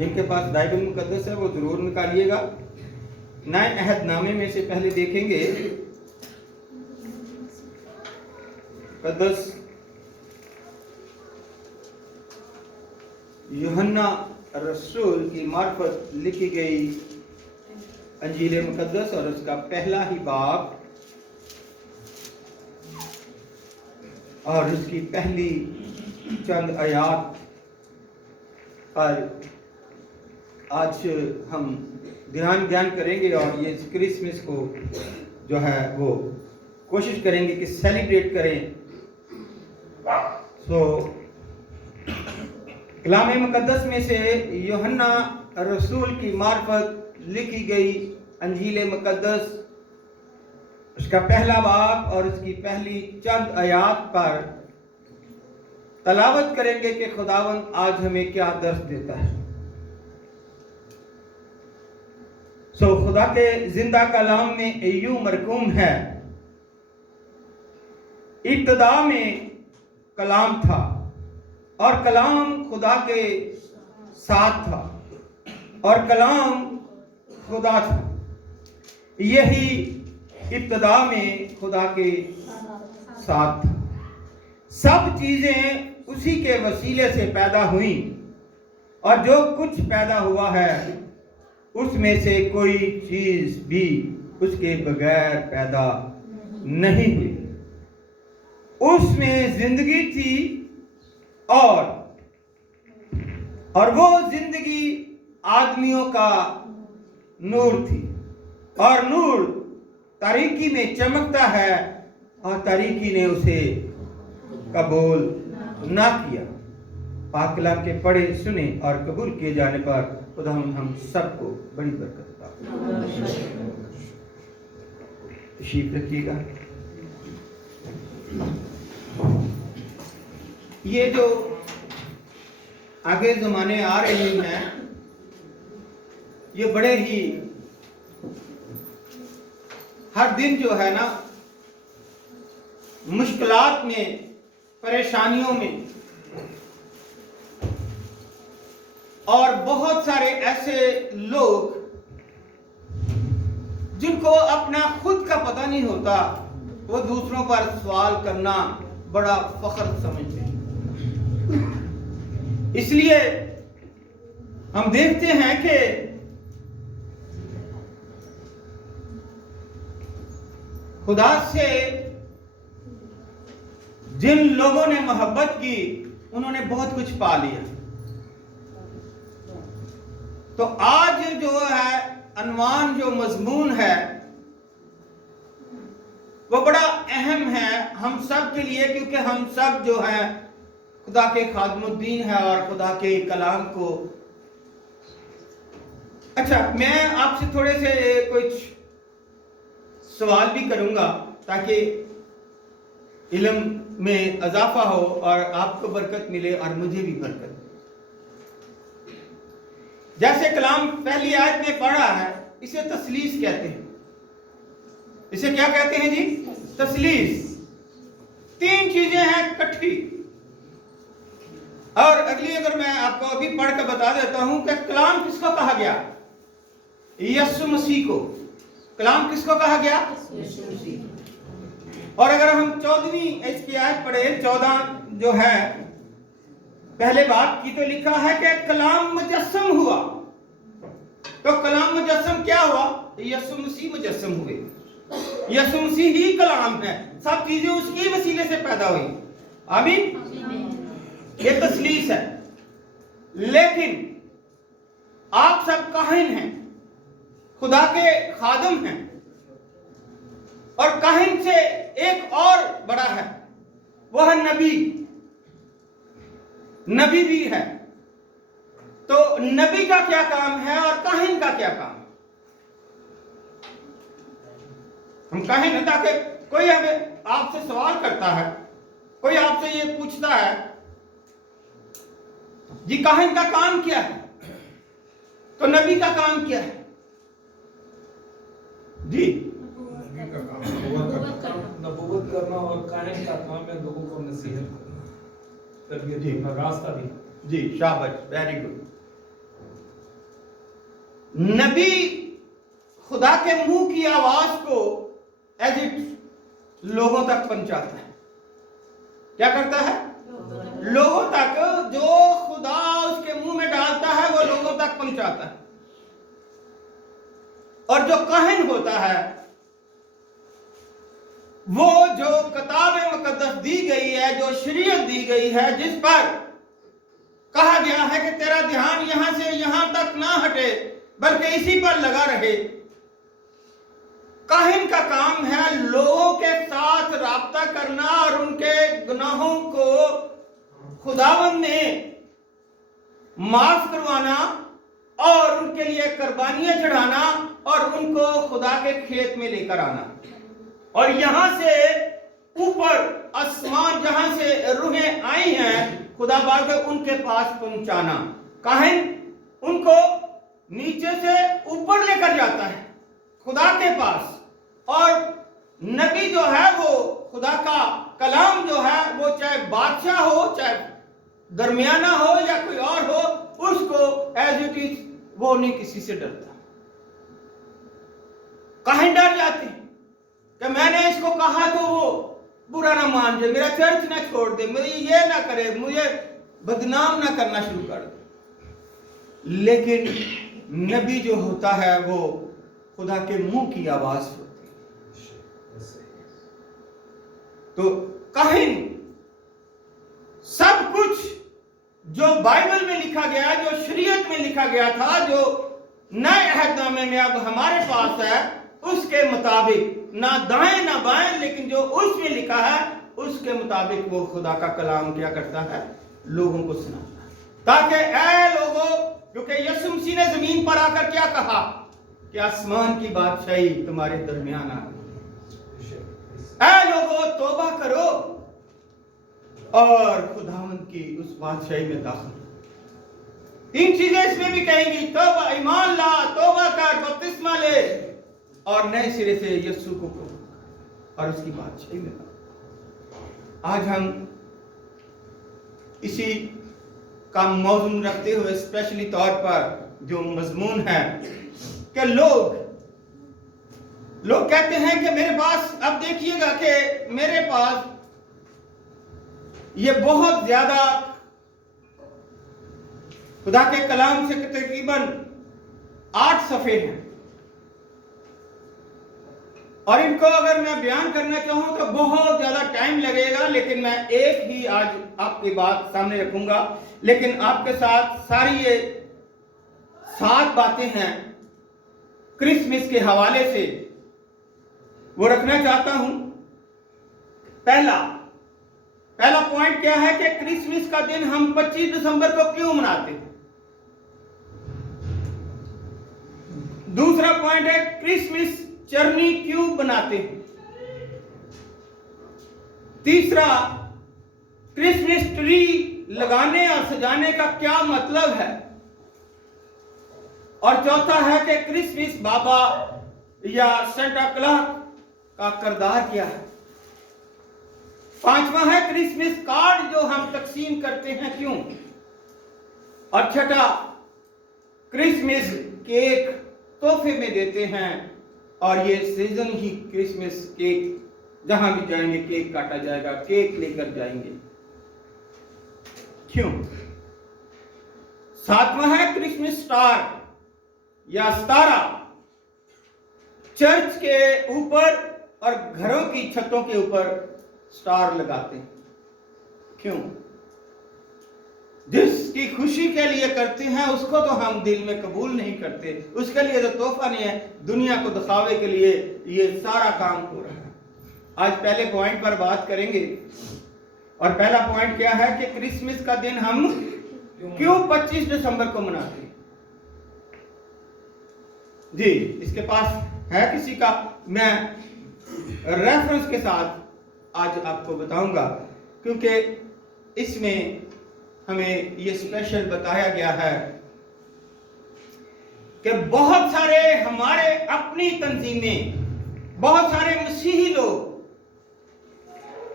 जिनके पास बाइबल मुकद्दस है वो जरूर निकालिएगा। नए अहदनामे में से पहले देखेंगे मुकद्दस यूहन्ना रसूल की मार्फत लिखी गई अंजील मुकद्दस और उसका पहला ही बाब और उसकी पहली चंद आयात पर आज हम ध्यान करेंगे और ये क्रिसमस को जो है वो कोशिश करेंगे कि सेलिब्रेट करें। तो कलाम मुकद्दस में से यूहन्ना रसूल की मार्फत लिखी गई अंजील मुकद्दस उसका पहला बाब और उसकी पहली चंद आयात पर तलावत करेंगे कि खुदावंद आज हमें क्या दर्श देता है। खुदा के जिंदा कलाम में यूं मरकूम है, इब्तिदा में कलाम था और कलाम खुदा के साथ था और कलाम खुदा था। यही इब्तिदा में खुदा के साथ था। सब चीजें उसी के वसीले से पैदा हुई और जो कुछ पैदा हुआ है उसमें से कोई चीज भी उसके बगैर पैदा नहीं हुई। उसमें जिंदगी थी और वो जिंदगी आदमियों का नूर थी और नूर तारीकी में चमकता है और तारीकी ने उसे कबूल ना किया। पाक कलाम के पढ़े सुने और कबूल किए जाने पर खुदा हम सबको बड़ी बरकत अता। तशरीफ रखिएगा। ये जो आगे जमाने आ रही हैं ये बड़े ही हर दिन जो है ना मुश्किलात में, परेशानियों में और बहुत सारे ऐसे लोग जिनको अपना खुद का पता नहीं होता वो दूसरों पर सवाल करना बड़ा फख्र समझते हैं। इसलिए हम देखते हैं कि खुदा से जिन लोगों ने मोहब्बत की उन्होंने बहुत कुछ पा लिया। तो आज जो है अनवान जो मजमून है वो बड़ा अहम है हम सब के लिए, क्योंकि हम सब जो है खुदा के खादमुद्दीन है और खुदा के कलाम को। अच्छा, मैं आपसे थोड़े से कुछ सवाल भी करूंगा ताकि इल्म में इजाफा हो और आपको बरकत मिले और मुझे भी बरकत। जैसे कलाम पहली आयत में पढ़ा है, इसे तसलीस कहते हैं। इसे क्या कहते हैं जी? तसलीस। तीन चीजें हैं इकट्ठी। और अगली अगर मैं आपको अभी पढ़ कर बता देता हूं कि कलाम किसको कहा गया? यीशु मसीह को। कलाम किसको कहा गया? यीशु मसीह। और अगर हम 14वीं इसकी आयत पढ़े, 14 जो है पहले बात की, तो लिखा है कि कलाम मुजस्सम हुआ। तो कलाम मुजस्सम क्या हुआ? यीशु मसीह मुजस्सम हुए। यीशु मसीह ही कलाम है, सब चीजें उसके वसीले से पैदा हुई। आमीन। ये तसलीस है। लेकिन आप सब काहिन हैं, खुदा के खादम हैं, और काहिन से एक और बड़ा है, वह नबी। नबी भी है। तो नबी का क्या काम है और काहिन का क्या काम? हम काहिन हैं ताकि कोई हमें आपसे सवाल करता है, कोई आपसे ये पूछता है जी काहिन का काम क्या है, तो नबी का काम क्या है? जी, नबी का काम नबूवत करना और काहिन का काम है लोगों को नसीहत करना, तरबियत करना, रास्ता देना। जी शाबाश, वेरी गुड। नबी खुदा के मुंह की आवाज को एज इट लोगों तक पहुंचाता है। क्या करता है? लोगों तक, जो खुदा उसके मुंह में डालता है वो लोगों तक पहुंचाता है। और जो काहिन होता है वो जो किताब मुकद्दस दी गई है, जो शरीयत दी गई है, जिस पर कहा गया है कि तेरा ध्यान यहां से यहां तक ना हटे बल्कि इसी पर लगा रहे। काहिन का काम है लोगों के साथ राब्ता करना और उनके गुनाहों को खुदावंद ने माफ करवाना और उनके लिए कुर्बानियां चढ़ाना और उनको खुदा के खेत में लेकर आना, और यहां से ऊपर आसमान जहां से रूहें आई हैं खुदा बाग के उनके पास पहुंचाना। काहिन उनको नीचे से ऊपर लेकर जाता है खुदा के पास, और नबी जो है वो खुदा का कलाम जो है वो चाहे बादशाह हो, चाहे दरमियाना हो या कोई और हो, उसको एज इट इज वो नहीं किसी से डरता। काहिन डर जाते हैं कि मैंने इसको कहा तो वो बुरा ना मान जाए, मेरा चर्च ना छोड़ दे, मुझे ये ना करे, मुझे बदनाम ना करना शुरू कर दे। लेकिन नबी जो होता है वो खुदा के मुंह की आवाज होती है। तो काहिन सब कुछ जो बाइबल में लिखा गया, जो शरीयत में लिखा गया था, जो नए अहदनामे में अब हमारे पास है, उसके मुताबिक ना दाएं ना बाएं, लेकिन जो उसमें लिखा है उसके मुताबिक वो खुदा का कलाम क्या करता है? लोगों को सुनाता है, ताकि ऐ लोगों, क्योंकि यीशु मसीह ने जमीन पर आकर क्या कहा कि आसमान की बादशाही तुम्हारे दरमियान आ गई। ऐ लोगों तौबा करो और खुदावंद की उस बादशाही में दाखिल। तीन चीजें इसमें भी कहेंगी, तौबा, ईमान ला, तौबा कर, बपतिस्मा ले और नए सिरे से यीशु को और उसकी बादशाही में। आज हम इसी का मौजूद रखते हुए स्पेशली तौर पर जो मजमून है कि लोग कहते हैं कि मेरे पास, अब देखिएगा कि मेरे पास ये बहुत ज्यादा खुदा के कलाम से तकरीबन 8 सफ़े हैं, और इनको अगर मैं बयान करना चाहूं तो बहुत ज्यादा टाइम लगेगा, लेकिन मैं एक ही आज आपकी बात सामने रखूंगा। लेकिन आपके साथ सारी ये 7 बातें हैं क्रिसमस के हवाले से, वो रखना चाहता हूं। पहला पॉइंट क्या है कि क्रिसमस का दिन हम 25 दिसंबर को क्यों मनाते हैं। दूसरा पॉइंट है क्रिसमस चरनी क्यों बनाते हैं। तीसरा, क्रिसमस ट्री लगाने और सजाने का क्या मतलब है। और चौथा है कि क्रिसमस बाबा या सेंटा क्लॉज का किरदार क्या है। पांचवा है क्रिसमस कार्ड जो हम तकसीम करते हैं क्यों। और छठा, क्रिसमस केक तोहफे में देते हैं, और ये सीजन ही क्रिसमस केक, जहां भी जाएंगे केक काटा जाएगा, केक लेकर जाएंगे क्यों। सातवां है क्रिसमस स्टार या सितारा, चर्च के ऊपर और घरों की छतों के ऊपर स्टार लगाते हैं क्यों। जिसकी खुशी के लिए करते हैं उसको तो हम दिल में कबूल नहीं करते, उसके लिए तो तोहफा नहीं है, दुनिया को दिखावे के लिए ये सारा काम हो रहा है। आज पहले पॉइंट पर बात करेंगे, और पहला पॉइंट क्या है कि क्रिसमस का दिन हम क्यों 25 दिसंबर को मनाते हैं। जी, इसके पास है किसी का? मैं रेफरेंस के साथ आज आपको बताऊंगा, क्योंकि इसमें हमें ये स्पेशल बताया गया है कि बहुत सारे हमारे अपनी तंजीमें, बहुत सारे मसीही लोग,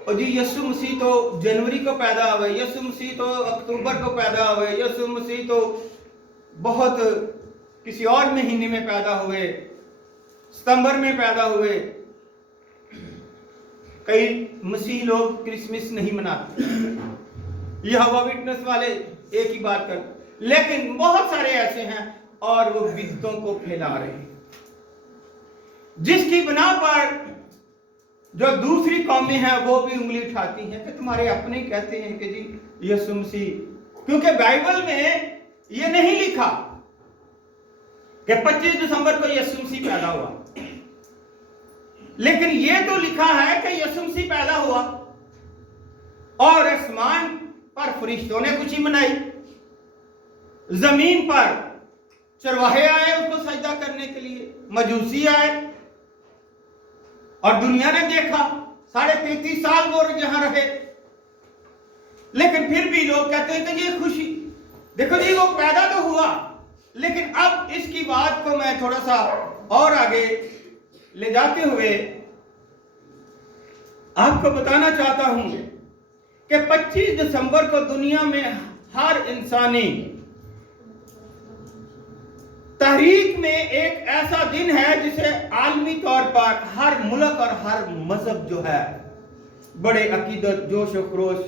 और जी यीशु मसीह तो जनवरी को पैदा हुए, यीशु मसीह तो अक्टूबर को पैदा हुए, यीशु मसीह तो बहुत किसी और महीने में पैदा हुए, सितंबर में पैदा हुए। कई मसीह लोग क्रिसमस नहीं मनाते, यहोवा विटनेस वाले एक ही बात कर, लेकिन बहुत सारे ऐसे हैं और वो बिदतों को फैला रहे हैं, जिसकी बिना पर जो दूसरी कौमें हैं वो भी उंगली उठाती हैं कि तुम्हारे अपने ही कहते हैं कि जी यीशु मसीह, क्योंकि बाइबल में ये नहीं लिखा कि 25 दिसंबर को यीशु मसीह पैदा हुआ, लेकिन ये तो लिखा है कि यीशु मसीह पैदा हुआ और आसमान पर फरिश्तों ने खुशी मनाई, जमीन पर चरवाहे आए उसको सजदा करने के लिए, मजूसी आए और दुनिया ने देखा। 33.5 साल वो यहां रहे, लेकिन फिर भी लोग कहते हैं कि ये खुशी, देखो जी वो पैदा तो हुआ। लेकिन अब इसकी बात को मैं थोड़ा सा और आगे ले जाते हुए आपको बताना चाहता हूं कि 25 दिसंबर को दुनिया में हर इंसानी तारीख में एक ऐसा दिन है जिसे आलमी तौर पर हर मुल्क और हर मजहब जो है बड़े अकीदत, जोश और खरोश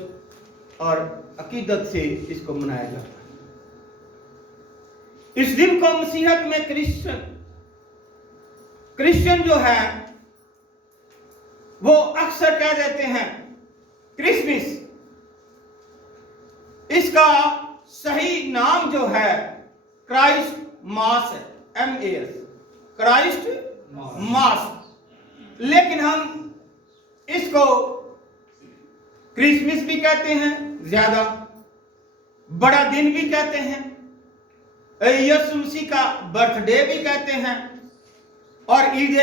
और अकीदत से इसको मनाया जाता है। इस दिन को मसीहत में क्रिश्चियन जो है वो अक्सर कह देते हैं क्रिसमस। इसका सही नाम जो है क्राइस्ट मास है, MAS, क्राइस्ट मास, लेकिन हम इसको क्रिसमस भी कहते हैं, ज्यादा बड़ा दिन भी कहते हैं, यीशु मसीह का बर्थडे भी कहते हैं और ईद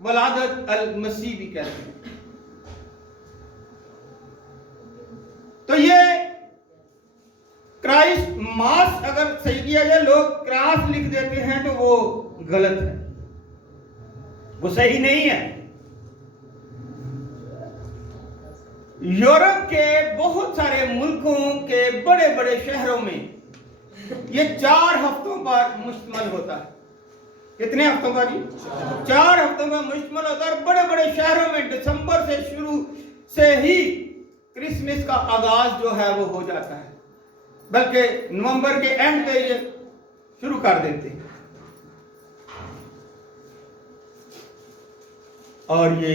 वलादत अल मसीह भी कहते हैं। तो ये क्राइस्ट मास अगर सही किया जाए, लोग क्रॉस लिख देते हैं तो वो गलत है, वो सही नहीं है। यूरोप के बहुत सारे मुल्कों के बड़े बड़े शहरों में ये 4 हफ्तों पर मुश्तमिल होता है। कितने हफ्तों पर? 4 हफ्तों पर मुश्तमिल होता है। बड़े बड़े शहरों में दिसंबर से शुरू से ही क्रिसमस का आगाज जो है वो हो जाता है, बल्कि नवंबर के एंड पे ये शुरू कर देते हैं। और ये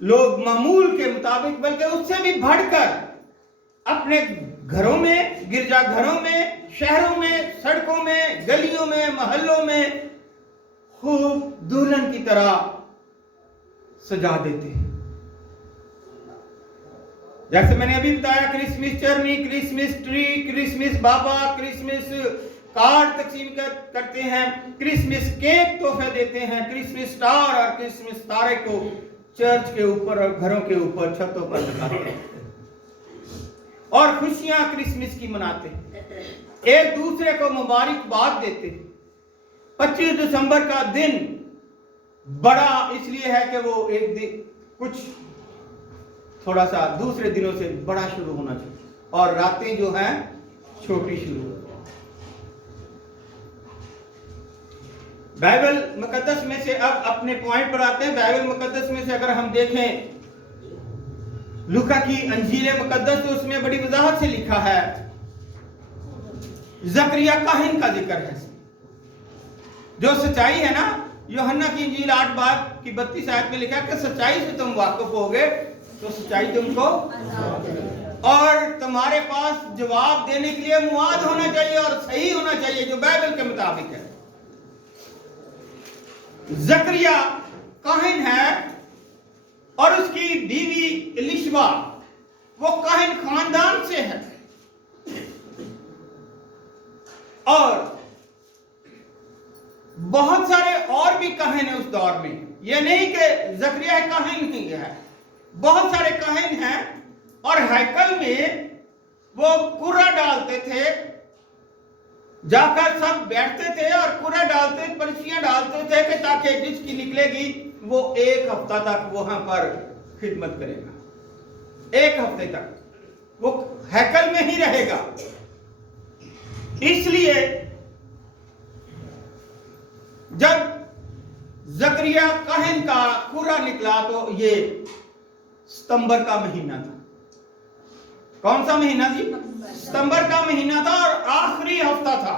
लोग मामूल के मुताबिक, बल्कि उससे भी बढ़कर अपने घरों में, गिरजाघरों में, शहरों में, सड़कों में, गलियों में, मोहल्लों में खूब दुल्हन की तरह सजा देते हैं। जैसे मैंने अभी बताया, क्रिसमस चरनी, क्रिसमस ट्री, क्रिसमस बाबा, क्रिसमस कार्ड तकसीम करते हैं, क्रिसमस केक तोहफे देते हैं, क्रिसमस स्टार और क्रिसमस तारे को चर्च के ऊपर और घरों के ऊपर, छतों पर लगाते हैं और खुशियां क्रिसमस की मनाते हैं, एक दूसरे को मुबारकबाद देते हैं। 25 दिसंबर का दिन बड़ा इसलिए है कि वो एक दिन कुछ थोड़ा सा दूसरे दिनों से बड़ा शुरू होना चाहिए और रातें जो हैं छोटी शुरू। बाइबल मुकद्दस में से अब अपने पॉइंट पर आते हैं। बाइबल मुकद्दस में से अगर हम देखें लूका की अंजील मुकद्दस, तो उसमें बड़ी वजाहत से लिखा है, जकरिया काहिन का जिक्र है। जो सच्चाई है ना, यूहन्ना की इंजील 8 बाब की 32 आयत में लिखा है कि सच्चाई से तुम वाकिफ होगे तो सच्चाई तुमको और तुम्हारे पास जवाब देने के लिए मुआद होना चाहिए और सही होना चाहिए जो बाइबल के मुताबिक है। जकरिया काहिन है और उसकी बीवी इलिशबा वो काहिन खानदान से है और बहुत सारे और भी काहिन है उस दौर में। यह नहीं कि जकरिया काहिन ही है, बहुत सारे काहिन हैं और हैकल में वो कुरा डालते थे, जाकर सब बैठते थे और कुरा डालते, पर्चियां डालते थे कि ताकि जिसकी निकलेगी वो 1 हफ्ता तक वहां पर खिदमत करेगा, 1 हफ्ते तक वो हैकल में ही रहेगा। इसलिए जब जकरिया काहिन का खूरा निकला तो ये सितंबर का महीना था। कौन सा महीना जी? सितंबर का महीना था और आखिरी हफ्ता था,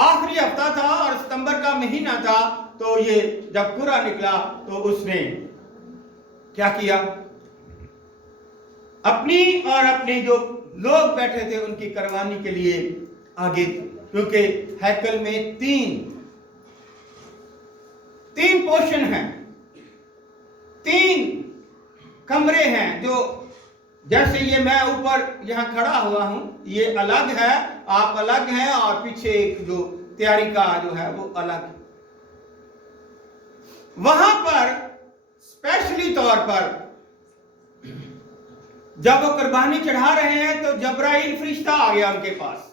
आखिरी हफ्ता था और सितंबर का महीना था। तो ये जब पूरा निकला तो उसने क्या किया, अपनी और अपने जो लोग बैठे थे उनकी करवानी के लिए आगे, क्योंकि हैकल में तीन पोर्शन हैं, 3 कमरे हैं। जो जैसे ये मैं ऊपर यहां खड़ा हुआ हूं, ये अलग है, आप अलग हैं, और पीछे एक जो तैयारी का जो है वो अलग है। वहां पर स्पेशली तौर पर जब वो कुर्बानी चढ़ा रहे हैं तो जब्राइल फरिश्ता आ गया उनके पास।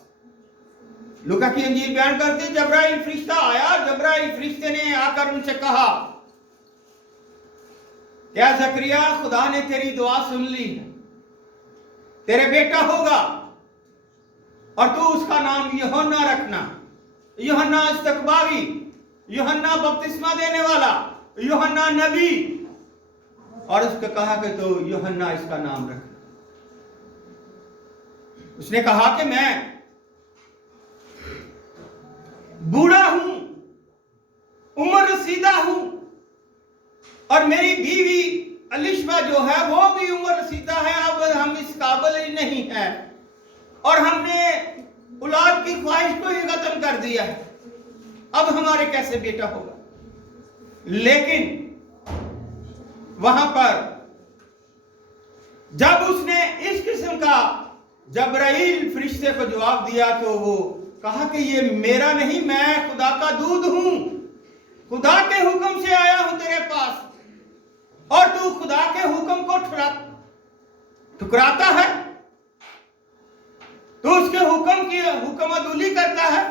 लूका की इंजील बयान करती, जब्राइल फरिश्ता आया। जब्राइल फरिश्ते ने आकर उनसे कहा, क्या जकरिया, खुदा ने तेरी दुआ सुन ली है, तेरे बेटा होगा और तू उसका नाम यूहन्ना रखना। यूहन्ना इस्तकबारी, यूहन्ना बपतिस्मा देने वाला, यूहन्ना नबी। और उसको कहा कि तो यूहन्ना इसका नाम रखना। उसने कहा कि मैं बूढ़ा हूं, उम्र रसीदा हूं, और मेरी बीवी अलिशबा जो है वो भी उम्र रसीदा है। अब हम इस काबिल ही नहीं है, और हमने औलाद की ख्वाहिश को ही खत्म कर दिया है। अब हमारे कैसे बेटा होगा? लेकिन वहां पर जब उसने इस किस्म का जब्राइल फरिश्ते को जवाब दिया तो वो कहा कि ये मेरा नहीं, मैं खुदा का दूत हूं, खुदा के हुक्म से आया हूं तेरे पास, और तू खुदा के हुक्म को ठुकराता है, तू उसके हुक्म की हुक्मदुली करता है।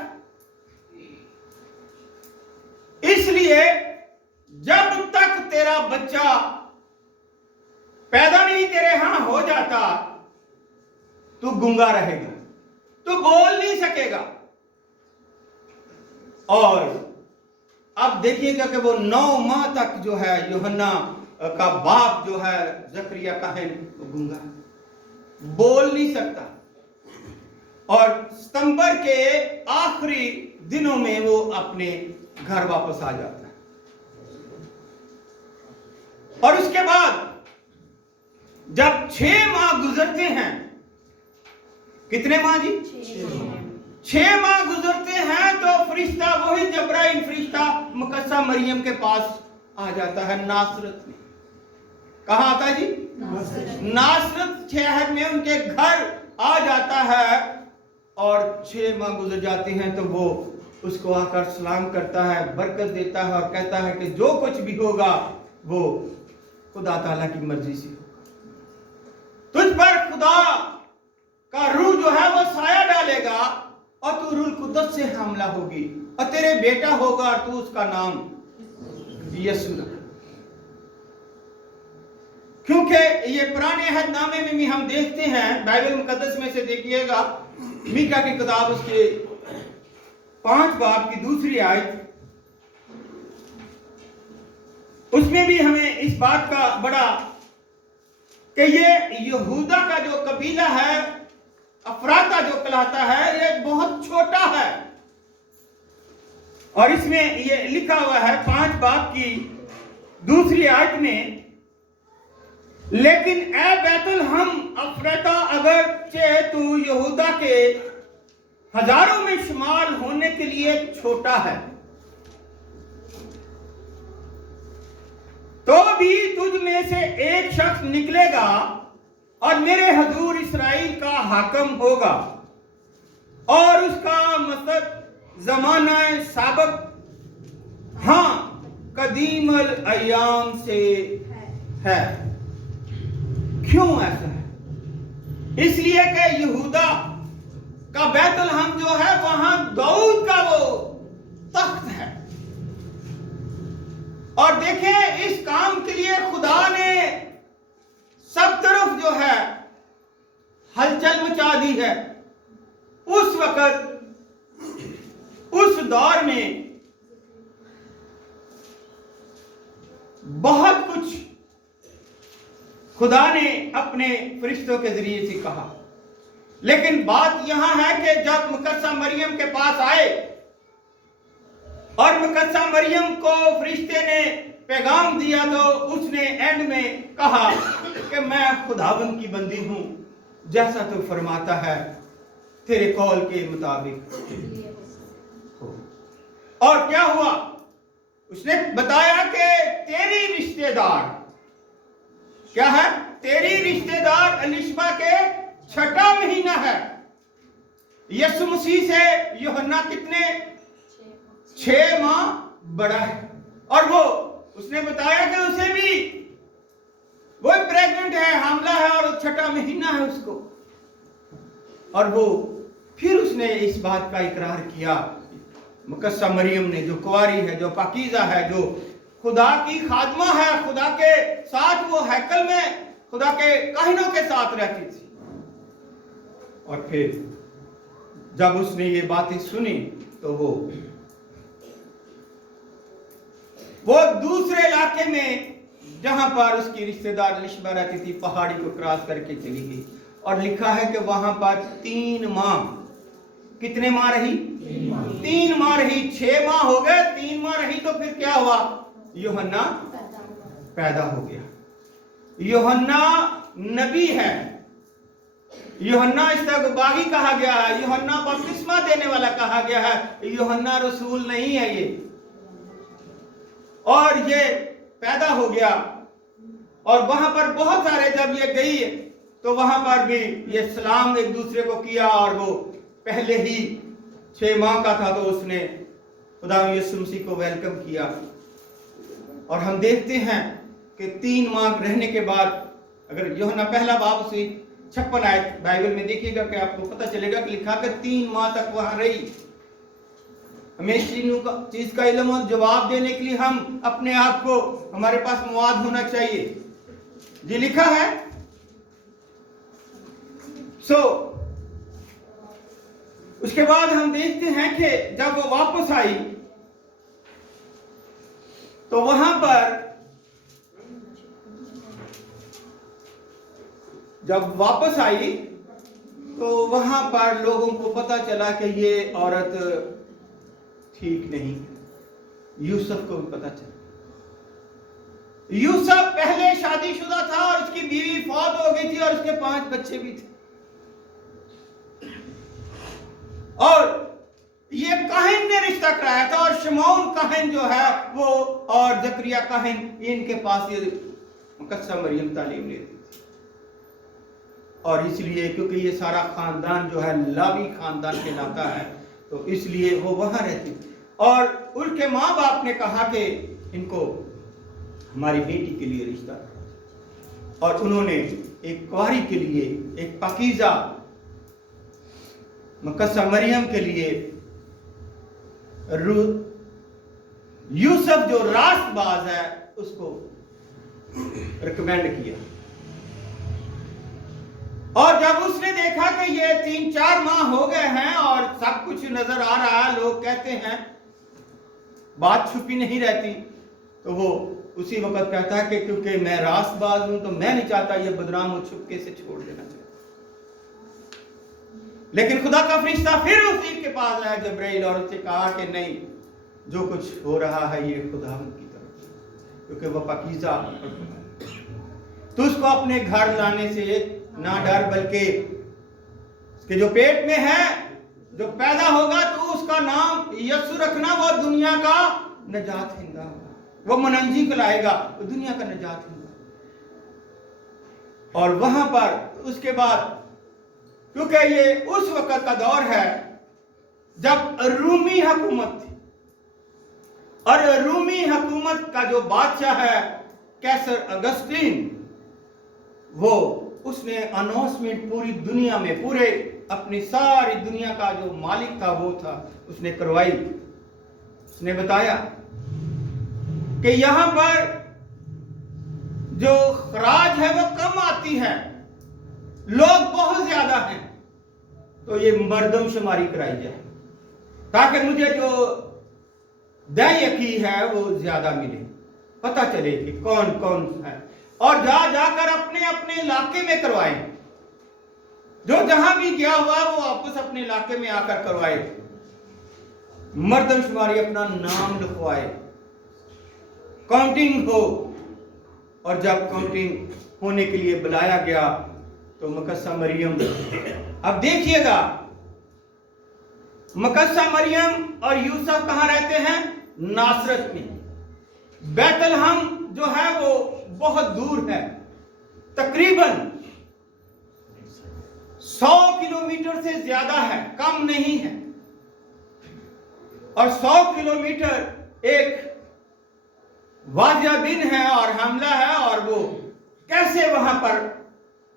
इसलिए जब तक तेरा बच्चा पैदा नहीं तेरे यहां हो जाता, तू गूंगा रहेगा, तू बोल नहीं सकेगा। और अब देखिएगा कि वो 9 माह तक जो है यूहन्ना का बाप जो है जकरिया काहिन, गूंगा, बोल नहीं सकता। और सितंबर के आखिरी दिनों में वो अपने घर वापस आ जाता है। और उसके बाद जब 6 माह गुजरते हैं, कितने माह जी? 6 माह गुजरते हैं तो फरिश्ता, वही जब्राइल फरिश्ता मुकद्दसा मरियम के पास आ जाता है नासरत में। कहां आता है जी? नासरत शहर में उनके घर आ जाता है। और 6 माह गुजर जाते हैं तो वो उसको आकर सलाम करता है, बरकत देता है, और कहता है कि जो कुछ भी होगा वो खुदा ताला की मर्जी से होगा। तुझ पर खुदा का रूह जो है वो साया डालेगा, और तू रूह कुद्दस से हमला होगी, और तेरे बेटा होगा, और तू उसका नाम यीशु रखना। क्योंकि ये पुराने अहदनामे में भी हम देखते हैं, बाइबल मुकद्दस में से देखिएगा, मीका की किताब उसके 5 बाब की 2 आयत, उसमें भी हमें इस बात का बड़ा कि ये यहूदा का जो कबीला है, अफराता जो कहलाता है, ये बहुत छोटा है। और इसमें ये लिखा हुआ है 5 बाब की 2 आयत में, लेकिन ए बैतुल हम अफराता, अगर चे तू यहूदा के हजारों में शुमार होने के लिए छोटा है, तो भी तुझ में से एक शख्स निकलेगा और मेरे हजूर इसराइल का हाकिम होगा, और उसका मकसद ज़माना साबिक, हाँ, कदीमल अय्याम से है। क्यों ऐसा है? इसलिए कि यहूदा का बैतुलहम जो है वहां दाऊद का वो तख्त है। और देखें, इस काम के लिए खुदा ने सब तरफ जो है हलचल मचा दी है। उस वक्त उस दौर में बहुत कुछ खुदा ने अपने फरिश्तों के जरिए से कहा, लेकिन बात यहां है कि जब मुकद्दसा मरियम के पास आए और मुकद्दसा मरियम को फरिश्ते ने पैगाम दिया, तो उसने एंड में कहा कि मैं खुदावंद की बंदी हूं, जैसा तू फरमाता है तेरे कौल के मुताबिक हो। और क्या हुआ? उसने बताया कि तेरी रिश्तेदार क्या है? तेरी रिश्तेदार अलिशबा के 6वां महीना है। यीशु मसीह से यूहन्ना कितने 6 माह बड़ा है। और वो उसने बताया कि उसे भी वो प्रेग्नेंट है, हामला है और 6वां महीना है उसको। और वो फिर उसने इस बात का इकरार किया, मुकद्दसा मरियम ने, जो कुंवारी है, जो पाकीज़ा है, जो खुदा की खादमा है, खुदा के साथ वो हैकल में खुदा के काहिनों के साथ रहती थी। और फिर जब उसने ये बातें सुनी तो वो दूसरे इलाके में जहां पर उसकी रिश्तेदार अलिशबा रहती थी, पहाड़ी को क्रॉस करके चली गई। और लिखा है कि वहां पर 3 माह, कितने माह रही? 3 माह रही। 6 माह हो गए, 3 माह रही, तो फिर क्या हुआ? यूहन्ना पैदा हो गया। यूहन्ना नबी है, यूहन्ना इस्तगबाही कहा गया है, यूहन्ना बपतिस्मा देने वाला कहा गया है, यूहन्ना रसूल नहीं है ये। और ये पैदा हो गया। और वहां पर बहुत सारे, जब ये गई तो वहां पर भी ये सलाम एक दूसरे को किया। और वो पहले ही 6 माह का था, तो उसने खुदा यीशु मसीह को वेलकम किया। और हम देखते हैं कि 3 माह रहने के बाद, अगर यूहन्ना पहला बाब से 56 आयत बाइबल में देखिएगा कि आपको पता चलेगा कि लिखा कि 3 माह तक वहां रही। हमें इस चीज का इल्म और जवाब देने के लिए हम अपने आप को, हमारे पास मवाद होना चाहिए। जी लिखा है। उसके बाद हम देखते हैं कि जब वो वापस आई तो वहां पर, जब वापस आई तो वहां पर लोगों को पता चला कि ये औरत ठीक नहीं। यूसुफ को भी पता चला। यूसुफ पहले शादीशुदा था और उसकी बीवी फौत हो गई थी और उसके 5 बच्चे भी थे। और ये काहिन ने रिश्ता कराया था, और शमौन काहिन जो है वो, और जकरिया काहिन, इनके पास ये मुकद्दसा मरियम तालीम लेती थी। और इसलिए क्योंकि ये सारा खानदान जो है लावी खानदान कहलाता है, तो इसलिए वो वहां रहती थी। और उनके माँ बाप ने कहा कि इनको हमारी बेटी के लिए रिश्ता, और उन्होंने एक कुंवारी के लिए, एक पाकीज़ा मुकद्दसा मरियम के लिए यूसुफ जो रास्तबाज है उसको रिकमेंड किया। और जब उसने देखा कि ये 3-4 माह हो गए हैं और सब कुछ नजर आ रहा है, लोग कहते हैं, बात छुपी नहीं रहती, तो वो उसी वक्त कहता है कि क्योंकि मैं रास्तबाज हूं तो मैं नहीं चाहता ये बदनाम हो, छुपके से छोड़ देना चाहिए। लेकिन खुदा का फरिश्ता फिर उसी के पास आया, जब्राइल, और उससे कहा कि नहीं, जो कुछ हो रहा है ये खुदा की तरफ से, क्योंकि वह पाकीज़ा, तो उसको अपने घर लाने से ना डर, बल्कि उसके जो पेट में है, जो पैदा होगा, तो उसका नाम यीशु रखना। वो दुनिया का नजात हिंदा होगा, वो मनंजी को लाएगा, वो दुनिया का नजात हिंदा। और वहां पर उसके बाद, क्योंकि ये उस वक्त का दौर है जब रूमी हुकूमत थी, और रूमी हुकूमत का जो बादशाह है कैसर अगस्तीन, वो उसने अनाउंसमेंट पूरी दुनिया में, पूरे अपनी सारी दुनिया का जो मालिक था वो था, उसने करवाई। उसने बताया कि यहां पर जो खराज है वो कम आती है, लोग बहुत ज्यादा हैं, तो ये मर्दमशुमारी कराई जाए। ताकि मुझे जो दय यकी है वो ज्यादा मिले, पता चले कि कौन कौन है, और जा जाकर अपने अपने इलाके में करवाए। जो जहां भी गया हुआ वो वापस अपने इलाके में आकर करवाए, मर्दमशुमारी अपना नाम लिखवाए, काउंटिंग हो। और जब काउंटिंग होने के लिए बुलाया गया तो मकस्सा मरियम, अब देखिएगा, मकस्सा मरियम और यूसुफ कहां रहते हैं? नासरत में। बैतलहम जो है वो बहुत दूर है, तकरीबन 100 किलोमीटर से ज्यादा है, कम नहीं है। और 100 किलोमीटर एक वाजिया दिन है और हमला है, और वो कैसे वहां पर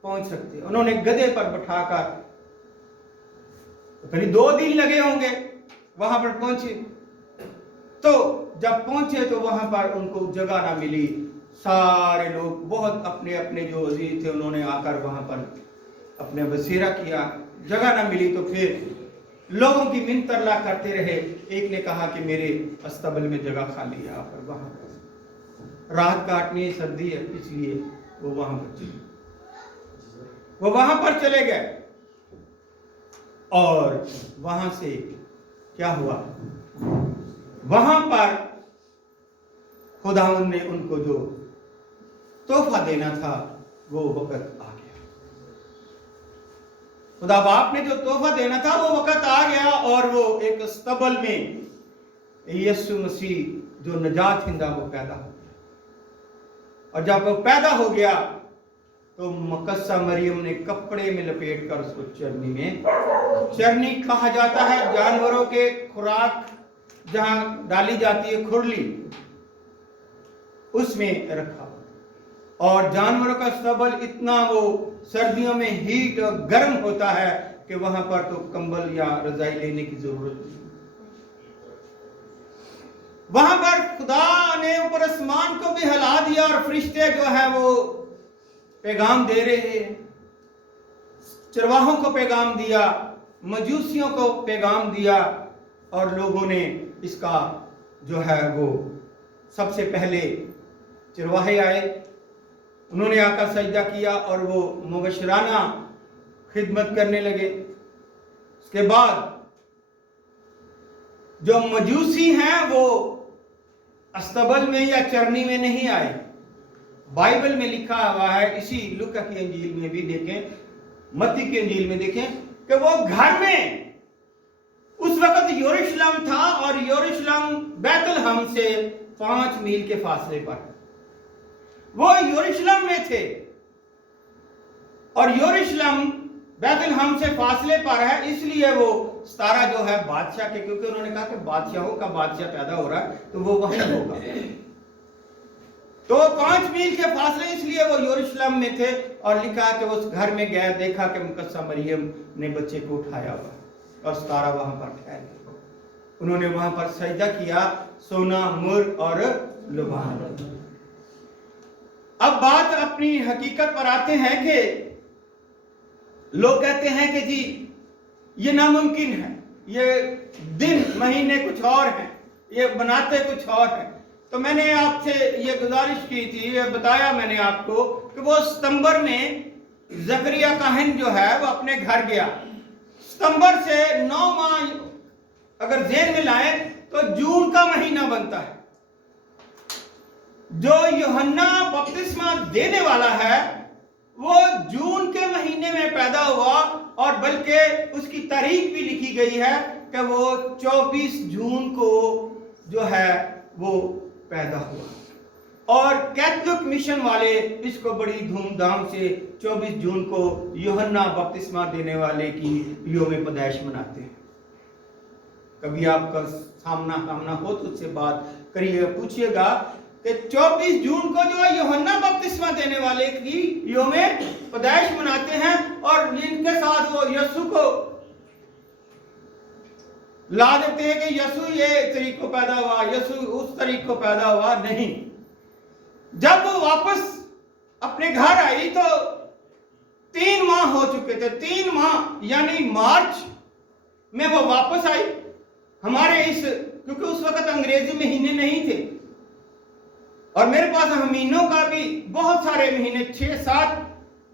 पहुंच सकते? उन्होंने गधे पर बैठाकर, करीब 2 दिन लगे होंगे वहां पर पहुंचे। तो जब पहुंचे तो वहां पर उनको जगह ना मिली। सारे लोग बहुत अपने अपने जो अजीज थे उन्होंने आकर वहां पर अपने बसेरा किया, जगह ना मिली तो फिर लोगों की मिन्नत तरला करते रहे। एक ने कहा कि मेरे अस्तबल में जगह खाली है, पर वहां पर रात काटनी, सर्दी है, इसलिए वो वहां पर चले गए। और वहां से क्या हुआ? वहां पर खुदावंद ने उनको जो तोहफा देना था वो वक्त आ गया। खुदा बाप ने जो तोहफा देना था वो वक्त आ गया, और वो एक अस्तबल में यीशु मसीह जो नजात हिंदा वो पैदा हो गया। और जब वो पैदा हो गया तो मकस्सा मरियम ने कपड़े में लपेट कर उसको चरनी में, चरनी कहा जाता है जानवरों के खुराक जहां डाली जाती है, खुरली, उसमें रखा। और जानवरों का स्तबल इतना वो सर्दियों में हीट और गर्म होता है कि वहां पर तो कंबल या रजाई लेने की जरूरत नहीं। वहां पर खुदा ने ऊपर आसमान को भी हिला दिया, और फरिश्ते जो है वो पैगाम दे रहे हैं। चरवाहों को पैगाम दिया, मजूसियों को पैगाम दिया, और लोगों ने इसका जो है वो सबसे पहले चरवाहे आए, उन्होंने आकर सजदा किया और वो मुबशराना खिदमत करने लगे। उसके बाद जो मजूसी हैं वो अस्तबल में या चरनी में नहीं आए। बाइबल में लिखा हुआ है, इसी लूका की इंजील में भी देखें, मत्ती की इंजील में देखें कि वो घर में, उस वक्त यरूशलेम था और यरूशलेम बैतलहम से 5 मील के फासले पर, वो यरूशलेम में थे। और यरूशलेम बैतलहम से फासले पर है, इसलिए वो सितारा जो है बादशाह के, क्योंकि उन्होंने कहा कि बादशाहों का बादशाह पैदा हो रहा है तो वो वहीं होगा। तो 5 मील के फासले, इसलिए वो यरूशलेम में थे। और लिखा कि उस घर में गए, देखा कि मुकद्दसा मरियम ने बच्चे को उठाया हुआ और सितारा वहां पर ठहर गया। उन्होंने वहां पर सजदा किया, सोना, मुर्ग और लुभान। अब बात अपनी हकीकत पर आते हैं कि लोग कहते हैं कि जी ये नामुमकिन है, ये दिन महीने कुछ और हैं, ये बनाते कुछ और हैं। तो मैंने आपसे ये गुजारिश की थी, ये बताया मैंने आपको कि वो सितंबर में जकरिया काहिन जो है वो अपने घर गया। सितंबर से 9 माह अगर जेल में लाए तो जून का महीना बनता है। जो यूहन्ना बपतिस्मा देने वाला है वो जून के महीने में पैदा हुआ, और बल्कि उसकी तारीख भी लिखी गई है कि वो 24 जून को जो है वो पैदा हुआ। और कैथोलिक मिशन वाले इसको बड़ी धूमधाम से 24 जून को यूहन्ना बपतिस्मा देने वाले की योम पैदाइश मनाते हैं। कभी आपका सामना हो तो उससे बात करिए, पूछिएगा कि 24 जून को जो यूहन्ना बपतिस्मा देने वाले की योम पैदाइश मनाते हैं, और इनके साथ वो यीशु को ला देते हैं कि यीशु ये तारीख को पैदा हुआ, यीशु उस तारीख को पैदा हुआ। नहीं, जब वो वापस अपने घर आई तो 3 माह हो चुके थे। 3 माह यानी मार्च में वो वापस आई, हमारे इस, क्योंकि उस वक्त अंग्रेजी महीने नहीं थे और मेरे पास महीनों का भी बहुत सारे महीने 6-7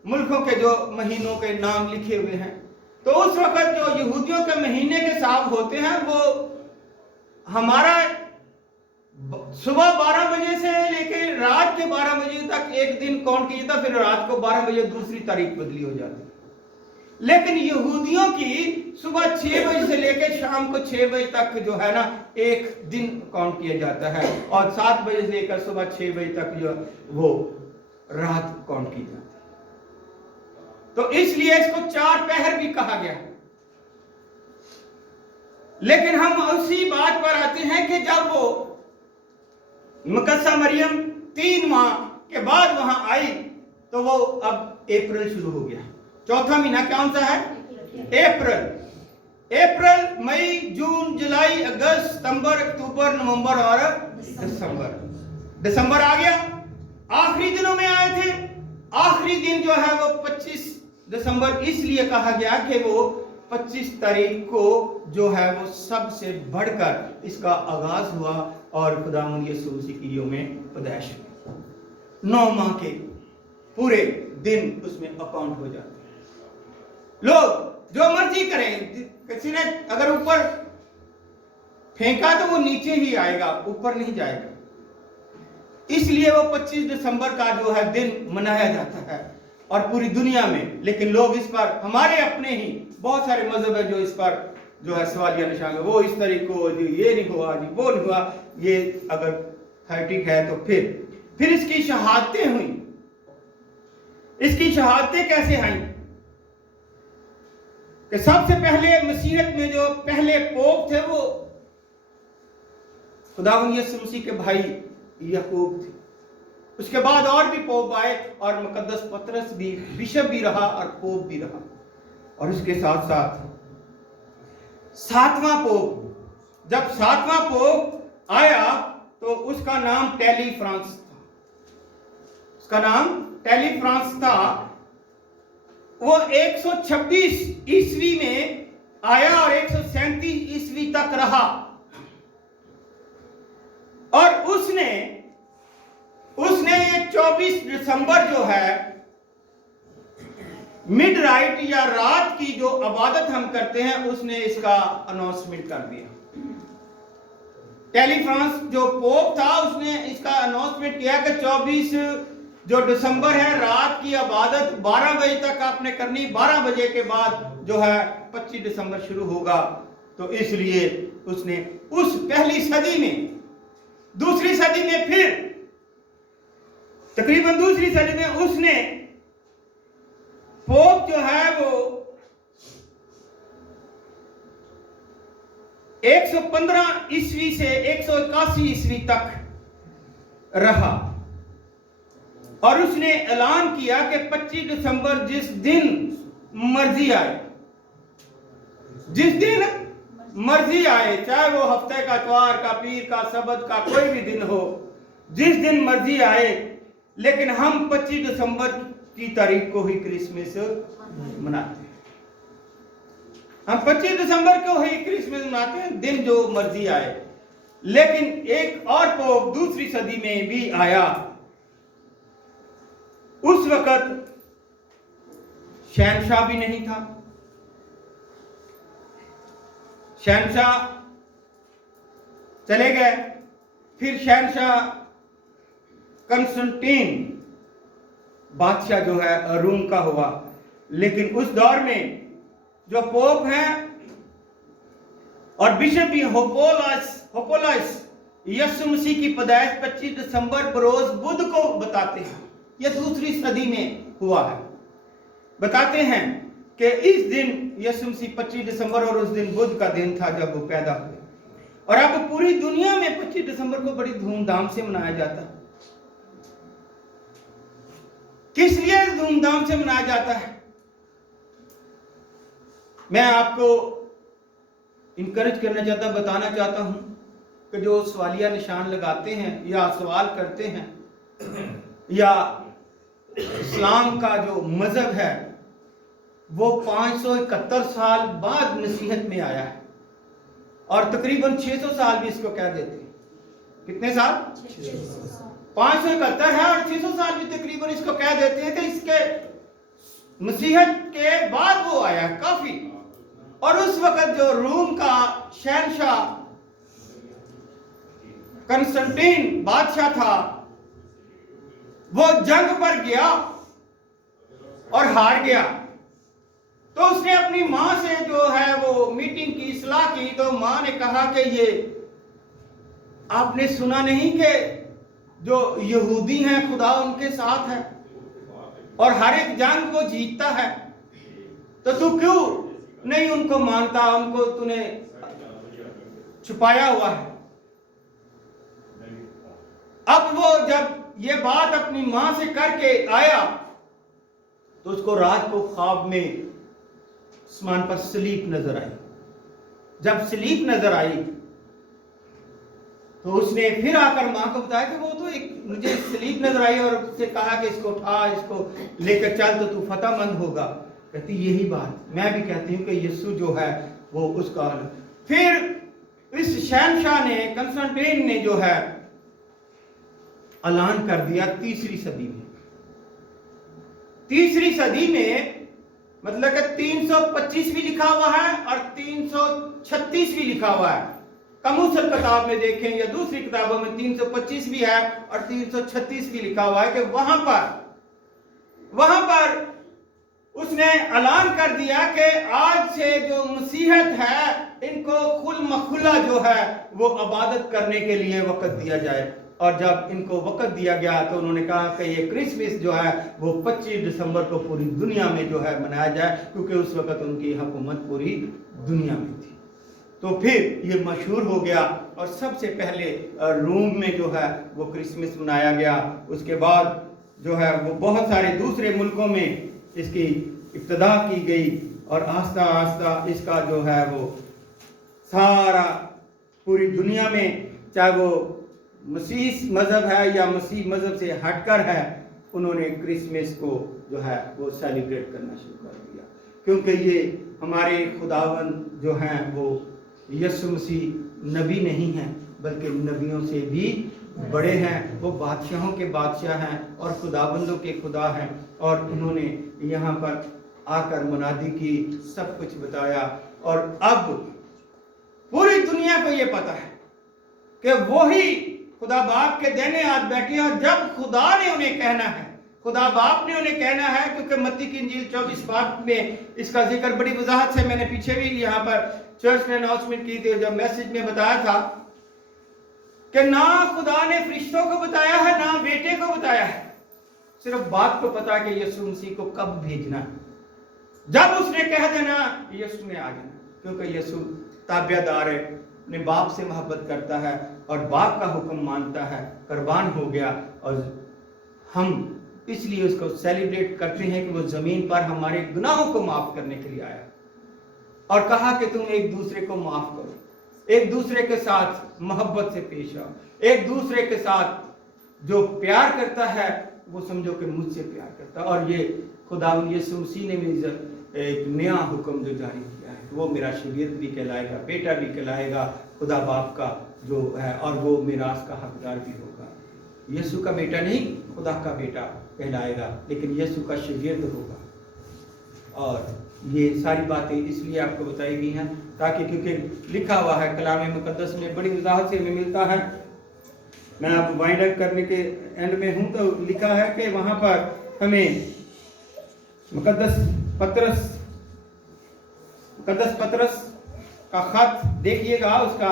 मुल्कों के जो महीनों के नाम लिखे हुए हैं। तो उस वक्त जो यहूदियों के महीने के हिसाब होते हैं वो हमारा सुबह 12 बजे से लेकर रात के 12 बजे तक एक दिन काउंट किया जाता, फिर रात को 12 बजे दूसरी तारीख बदली हो जाती। लेकिन यहूदियों की सुबह 6 बजे से लेकर शाम को 6 बजे तक जो है ना एक दिन काउंट किया जाता है और 7 बजे से लेकर सुबह 6 बजे तक जो वो रात काउंट की जाती है। तो इसलिए इसको 4 पहर भी कहा गया। लेकिन हम उसी बात पर आते हैं कि जब वो मुकद्दसा मरियम 3 माह के बाद वहां आई तो वो अब अप्रैल शुरू हो गया। चौथा महीना कौन सा है? अप्रैल, मई, जून, जुलाई, अगस्त, सितंबर, अक्टूबर, नवंबर और दिसंबर आ गया। आखिरी दिनों में आए थे। आखिरी दिन जो है वो 25 दिसंबर इसलिए कहा गया कि वो 25 तारीख को जो है वो सबसे बढ़कर इसका आगाज हुआ और खुदावंद यीशु मसीह की यौम पैदाइश 9 माह के पूरे दिन उसमें अकाउंट हो जाते हैं। लोग जो मर्जी करें, किसी ने अगर ऊपर फेंका तो वो नीचे ही आएगा, ऊपर नहीं जाएगा। इसलिए वो 25 दिसंबर का जो है दिन मनाया जाता है और पूरी दुनिया में। लेकिन लोग इस पर, हमारे अपने ही बहुत सारे मजहब है जो इस पर जो है सवालिया निशान है, वो इस तरीके को ये नहीं हुआ जी, वो नहीं हुआ। ये अगर थर्टिक है तो फिर इसकी शहादतें हुई। इसकी शहादतें कैसे आई? कि सबसे पहले मसीहत में जो पहले पोप थे वो खुदावंद यीशु मसीह के भाई याकूब थे। उसके बाद और भी पोप आए और मुकद्दस पतरस भी बिशप भी रहा और पोप भी रहा। और उसके साथ साथ 7वां पोप, जब 7वां पोप आया तो उसका नाम टेलीफ्रांस था। उसका नाम टेलीफ्रांस था। वो 126 ईस्वी में आया और 137 ईस्वी तक रहा। और उसने ये 24 दिसंबर जो है मिडनाइट या रात की जो इबादत हम करते हैं उसने इसका अनाउंसमेंट कर दिया। टेलीफ्रांस जो पोप था उसने इसका अनाउंसमेंट किया कि 24 जो दिसंबर है रात की इबादत 12 बजे तक आपने करनी, 12 बजे के बाद जो है 25 दिसंबर शुरू होगा। तो इसलिए उसने उस पहली सदी में, दूसरी सदी में, फिर तकरीबन दूसरी सदी में उसने पोप जो है वो 115 ईस्वी से 181 ईस्वी तक रहा। और उसने ऐलान किया कि 25 दिसंबर जिस दिन मर्जी आए, जिस दिन मर्जी आए, चाहे वो हफ्ते का, इतवार का, पीर का, सब्त का, कोई भी दिन हो, जिस दिन मर्जी आए, लेकिन हम 25 दिसंबर की तारीख को ही क्रिसमस मनाते हैं। हम 25 दिसंबर को ही क्रिसमस मनाते हैं, दिन जो मर्जी आए। लेकिन एक और पोप दूसरी सदी में भी आया। उस वक्त शहनशाह भी नहीं था। शहनशाह चले गए। फिर शहनशाह कंस्टेंटीन बादशाह जो है रोम का हुआ। लेकिन उस दौर में जो पोप हैं और बिशप भी होपोलास यीशु मसीह की पैदाइश 25 दिसंबर बरोज बुध को बताते हैं। यह दूसरी सदी में हुआ है। बताते हैं कि इस दिन यीशु मसीह 25 दिसंबर और उस दिन बुध का दिन था जब वो पैदा हुए। और अब पूरी दुनिया में 25 दिसंबर को बड़ी धूमधाम से मनाया जाता है। किस लिए धूमधाम से मनाया जाता है? मैं आपको इंकरेज करना चाहता, बताना चाहता हूं कि जो सवालिया निशान लगाते हैं या सवाल करते हैं या इस्लाम का जो मजहब है वो 571 साल बाद नसीहत में आया है। और तकरीबन 600 साल भी इसको कह देते हैं। कितने साल? 571 है और 600 साल भी तकरीबन इसको कह देते हैं कि इसके मसीहत के बाद वो आया काफी। और उस वक्त जो रोम का शहंशाह कंस्टेंटीन बादशाह था, वो जंग पर गया और हार गया। तो उसने अपनी मां से जो है वो मीटिंग की, सलाह की। तो मां ने कहा कि ये आपने सुना नहीं कि जो यहूदी हैं खुदा उनके साथ है और हर एक जंग वो जीतता है, तो तू क्यों नहीं उनको मानता? उनको तूने छुपाया हुआ है। अब वो जब ये बात अपनी मां से करके आया तो उसको रात को ख्वाब में आसमान पर सलीब नजर आई। जब सलीब नजर आई तो उसने फिर आकर मां को बताया कि वो तो एक मुझे सलीब नजर आई और उससे कहा कि इसको उठा, इसको लेकर चल तो तू फतेहमंद होगा। कहती यही बात मैं भी कहती हूँ कि यीशु जो है वो उसका। फिर इस शहंशाह ने, कंस्टेंटीन ने जो है ऐलान कर दिया तीसरी सदी में। तीसरी सदी में मतलब कि 325 भी लिखा हुआ है और 336 भी लिखा हुआ है। कमूसल किताब में देखें या दूसरी किताबों में 325 भी है और 336 भी लिखा हुआ है कि वहां पर उसने ऐलान कर दिया कि आज से जो मसीहत है इनको खुल मखुल्ला जो है वो इबादत करने के लिए वक्त दिया जाए। और जब इनको वक्त दिया गया तो उन्होंने कहा कि ये क्रिसमस जो है वो 25 दिसंबर को पूरी दुनिया में जो है मनाया जाए, क्योंकि उस वक्त उनकी हुकूमत पूरी दुनिया में थी। तो फिर ये मशहूर हो गया और सबसे पहले रोम में जो है वो क्रिसमस मनाया गया। उसके बाद जो है वो बहुत सारे दूसरे मुल्कों में इसकी इब्तिदा की गई और आस्ता आस्ता इसका जो है वो सारा पूरी दुनिया में, चाहे वो मसीह मजहब है या मसीह मजहब से हटकर है, उन्होंने क्रिसमस को जो है वो सेलिब्रेट करना शुरू कर दिया। क्योंकि ये हमारे खुदावंद जो हैं वो यीशु मसीह नबी नहीं हैं बल्कि नबियों से भी बड़े हैं। वो बादशाहों के बादशाह हैं और खुदाबंदों के खुदा हैं। और उन्होंने यहाँ पर आकर मुनादी की, सब कुछ बताया। और अब पूरी दुनिया को ये पता है कि वही खुदा बाप के देने हाथ बैठे हैं। और जब खुदा ने उन्हें कहना है, खुदा बाप ने उन्हें कहना है, क्योंकि मत्ती की इंजील 24 बाब में इसका जिक्र बड़ी वजाहत से मैंने पीछे भी यहाँ पर चर्च में अनाउंसमेंट की थी, जब मैसेज में बताया था कि ना खुदा ने फरिश्तों को बताया है ना बेटे को बताया है, सिर्फ बाप को पता कि यीशु मसीह को कब भेजना है। जब उसने कह देना यीशु ने आ जाना, क्योंकि यीशु ताबेदार है, अपने बाप से मोहब्बत करता है और बाप का हुक्म मानता है, कुर्बान हो गया। और हम इसलिए उसको सेलिब्रेट करते हैं कि वो जमीन पर हमारे गुनाहों को माफ करने के लिए आया और कहा कि तुम एक दूसरे को माफ करो, एक दूसरे के साथ मोहब्बत से पेश आओ, एक दूसरे के साथ जो प्यार करता है वो समझो कि मुझसे प्यार करता है। और ये खुदावंद यीशु मसीह ने भी एक नया हुक्म जो जारी किया है, वो मेरा शागिर्द भी कहलाएगा, बेटा भी कहलाएगा खुदा बाप का जो है, और वो मिरास का हकदार भी होगा। यीशु का बेटा नहीं, खुदा का बेटा कहलाएगा, लेकिन यीशु का शागिर्द होगा। और ये सारी बातें इसलिए आपको बताई गई हैं ताकि, क्योंकि लिखा हुआ है कलाम मुकद्दस में, बड़ी वजाहत से हमें मिलता है। मैं अब वाइंड अप करने के एंड में हूं, तो लिखा है कि वहां पर हमें मुकद्दस पतरस का खत देखिएगा, उसका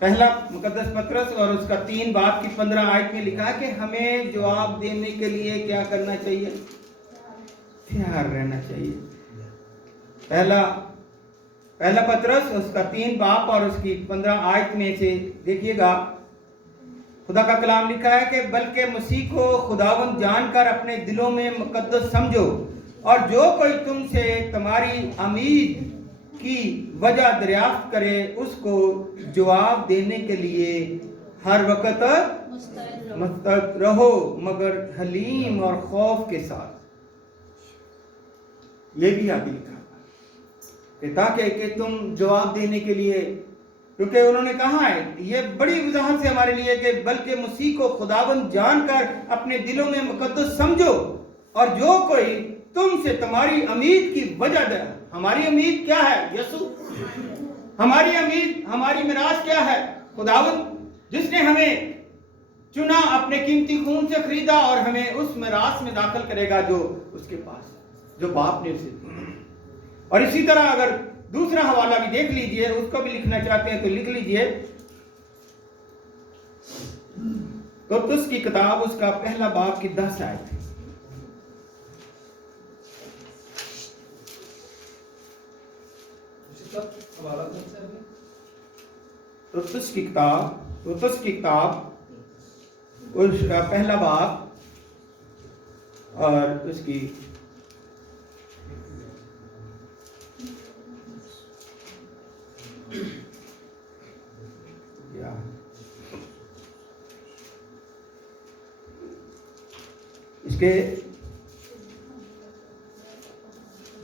पहला मुकद्दस पतरस और उसका 3 बाब की 15 आयत में लिखा है कि हमें जवाब देने के लिए क्या करना चाहिए? तैयार रहना चाहिए। पहला पतरस उसका 3 बाब और उसकी 15 आयत में से देखिएगा, खुदा का कलाम लिखा है कि बल्कि मसीह को खुदावंद जानकर अपने दिलों में मुकद्दस समझो, और जो कोई तुमसे तुम्हारी उम्मीद की वजह दरियाफ्त करे उसको जवाब देने के लिए हर वक्त मुस्तैद रहो, मगर हलीम और खौफ के साथ। ये भी आगे लिखा कि ताकि कि तुम जवाब देने के लिए, क्योंकि उन्होंने कहा है ये बड़ी वजाहत से हमारे लिए कि बल्कि मसीह को खुदावंद जानकर अपने दिलों में मुकद्दस समझो, और जो कोई तुमसे तुम्हारी उम्मीद की वजह दे। हमारी उम्मीद क्या है? यीशु। हमारी उम्मीद, हमारी मिरास क्या है? खुदावंद जिसने हमें चुना, अपने कीमती खून से खरीदा और हमें उस मिरास में दाखिल करेगा जो उसके पास है, जो बाप ने उसे दिया। और इसी तरह अगर दूसरा हवाला भी देख लीजिए, उसको भी लिखना चाहते हैं तो लिख लीजिए। कुतुस की किताब, उसका पहला बाब की 10 आयत है। कुतुस की किताब उसका पहला बाब और उसकी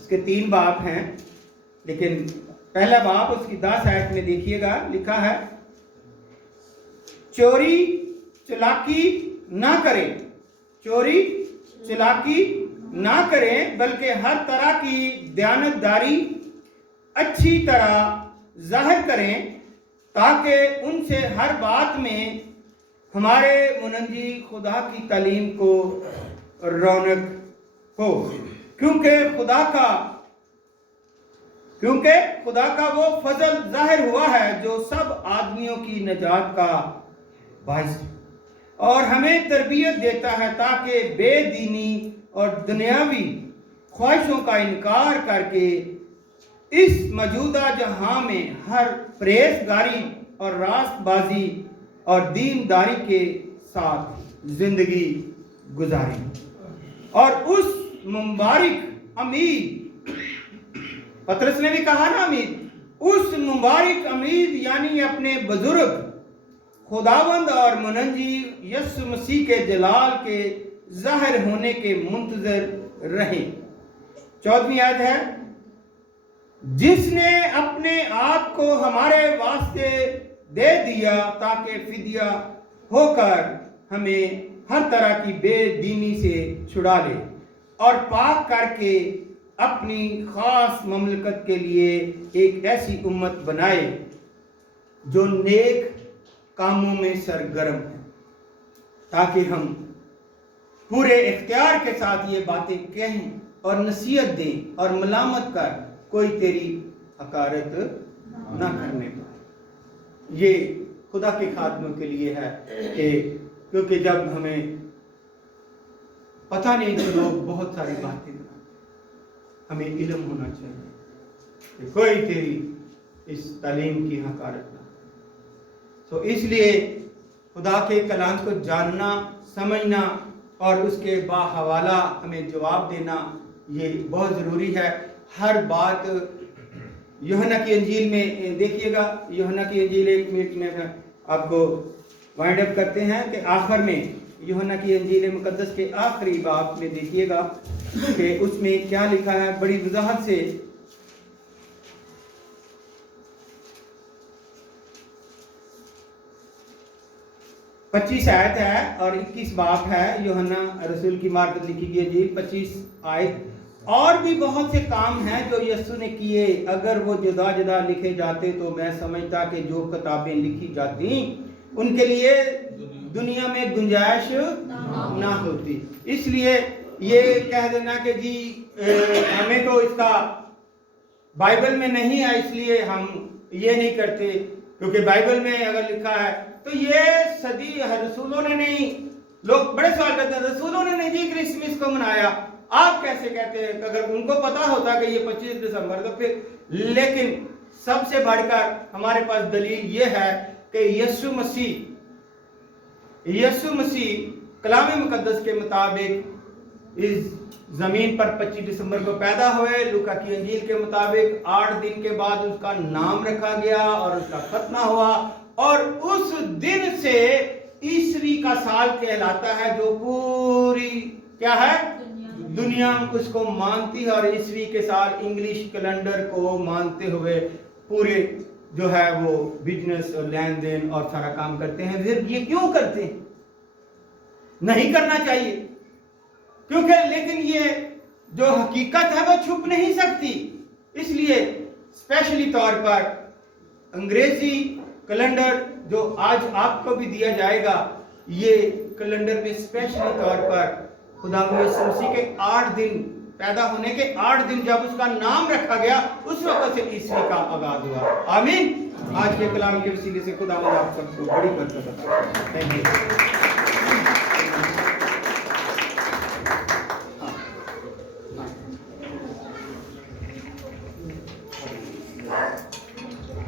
इसके 3 बाब हैं, लेकिन पहला बाब उसकी 10 आयत में देखिएगा, लिखा है चोरी चालाकी ना करें, चोरी चालाकी ना करें, बल्कि हर तरह की दयानतदारी अच्छी तरह जाहिर करें, ताकि उनसे हर बात में हमारे मुनजी खुदा की तालीम को रौनक हो, क्योंकि खुदा का वो फजल जाहिर हुआ है जो सब आदमियों की नजात का बाइस है, और हमें तरबियत देता है ताकि बेदीनी और दुनियावी ख्वाहिशों का इनकार करके इस मौजूदा जहां में हर परहेजगारी और रास्तबाजी और दीनदारी के साथ जिंदगी गुजारें, और उस मुबारक उम्मीद, पतरस ने भी कहा ना उम्मीद, उस मुबारक उम्मीद यानी अपने बुजुर्ग खुदावंद और मुनजी यीशु मसीह के जलाल के जाहिर होने के मुंतजर रहें। 14वीं आयत है, जिसने अपने आप को हमारे वास्ते दे दिया ताकि फिदिया होकर हमें हर तरह की बेदीनी से छुड़ा ले और पाक करके अपनी खास ममलकत के लिए एक ऐसी उम्मत बनाए जो नेक कामों में सरगर्म है, ताकि हम पूरे इख्तियार के साथ ये बातें कहें और नसीहत दें और मलामत कर कोई तेरी हकारत ना करने पाए। ये खुदा के खादमों के लिए है कि क्योंकि जब हमें पता नहीं तो लोग बहुत सारी बातें बनाते, हमें इल्म होना चाहिए कि कोई तेरी इस तालीम की हकारत ना। तो इसलिए खुदा के कलाम को जानना, समझना और उसके बाहवाला हमें जवाब देना ये बहुत ज़रूरी है। हर बात यूहन्ना की इंजील में देखिएगा, यूहन्ना की इंजील 1 मिनट में आपको वाइंड अप करते हैं कि आखिर में यूहन्ना की इंजील मुकद्दस के आखिरी बाब में देखिएगा कि उसमें क्या लिखा है बड़ी वजाहत से। पच्चीस आयत है और 21 बाब है यूहन्ना रसूल की मार्फत लिखी गई इंजील 25 आयत। और भी बहुत से काम हैं जो यीशु ने किए, अगर वो जुदा जुदा लिखे जाते तो मैं समझता कि जो किताबें लिखी जाती उनके लिए दुनिया में गुंजाइश ना होती। इसलिए ये कह देना कि जी हमें तो इसका बाइबल में नहीं है इसलिए हम ये नहीं करते, क्योंकि बाइबल में अगर लिखा है तो ये सदी रसूलों ने नहीं। लोग बड़े सवाल करते हैं, रसूलों ने नहीं जी क्रिसमस को मनाया, आप कैसे कहते हैं? अगर उनको पता होता कि ये 25 दिसंबर तो फिर, लेकिन सबसे बढ़कर हमारे पास दलील ये है कि यीशु मसीह कलाम मुकद्दस के मुताबिक इस जमीन पर 25 दिसंबर को पैदा हुए। लूका की इंजील के मुताबिक 8 दिन के बाद उसका नाम रखा गया और उसका खतना हुआ, और उस दिन से ईसवी का साल कहलाता है, जो पूरी क्या है दुनिया उसको मानती है और ईस्वी के साल इंग्लिश कैलेंडर को मानते हुए पूरे जो है वो बिजनेस और लेन देन और सारा काम करते हैं। फिर ये क्यों करते हैं? नहीं करना चाहिए, क्योंकि लेकिन ये जो हकीकत है वो छुप नहीं सकती। इसलिए स्पेशली तौर पर अंग्रेजी कैलेंडर जो आज आपको भी दिया जाएगा, ये कैलेंडर में स्पेशली तौर पर खुदा यीशु मसीह के 8 दिन, पैदा होने के 8 दिन जब उसका नाम रखा गया, उस वक्त से ईस्वी का आगाज हुआ। आमीन। आज के कलाम के वसीले से खुदा आप सबको बड़ी बरकत अता करे। Thank you.